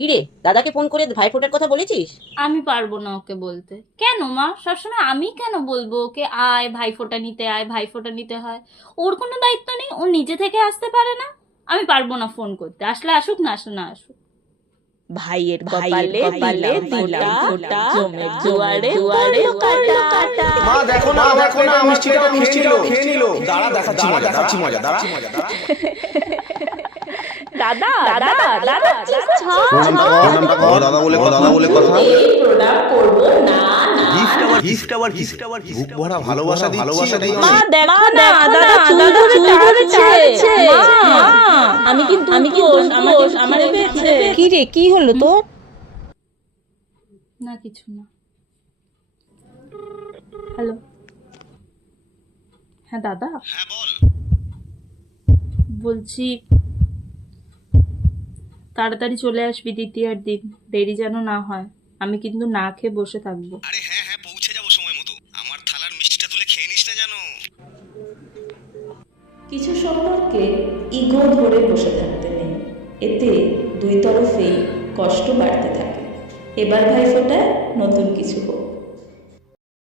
কিরে, দাদাকে ফোন করে ভাইফোঁটার কথা বলেছিস? আমি পারবো না ওকে বলতে। কেন মা, সবসময় আমি কেন বলবো ওকে আয় ভাইফোঁটা নিতে, আয় ভাইফোঁটা নিতে হয়? ওর কোনো দায়িত্ব নেই? ও নিজে থেকে আসতে পারে না? আমি পারবো না ফোন করতে। আসলে আসুক, না আসলে না আসুক। ভাইয়ের কপালে দিলাম ফোঁটা, জমের দুয়ারে দুয়ারে পড়লো কাঁটা। মা দেখো না মিষ্টিটা খেয়ে নিল। দাঁড়া দেখাচ্ছি মজা দাঁড়া। দাদা দাদা দাদা প্রণামটা কর দাদা বলে কথা। প্রণাম করবো না না। গিফট আবার বুক ভরা ভালোবাসা দিচ্ছি। মা দেখো না, দাদা চুল ধরে টানছে। মা, আমি কিন্তু আমারে পেয়েছে। কি রে, কি হলো তোর? না কিছু না। হ্যালো, হ্যাঁ দাদা। হ্যাঁ বল। বলছি তাড়াতাড়ি চলে আসবি দ্বিতীয়ার দিন, দেরি যেন না হয়। আমি কিন্তু না খেয়ে বসে থাকবো। আরে হ্যাঁ পৌঁছে যাবো সময় মতো। আমার থালার মিষ্টিটা তুলে খেয়ে নিস না জানো। কিছু সম্পর্কে ইগো ধরে বসে থাকতে নেই, এতে দুই তরফেই কষ্ট বাড়তে থাকে। এবার ভাইফোঁটায় নতুন কিছু হোক।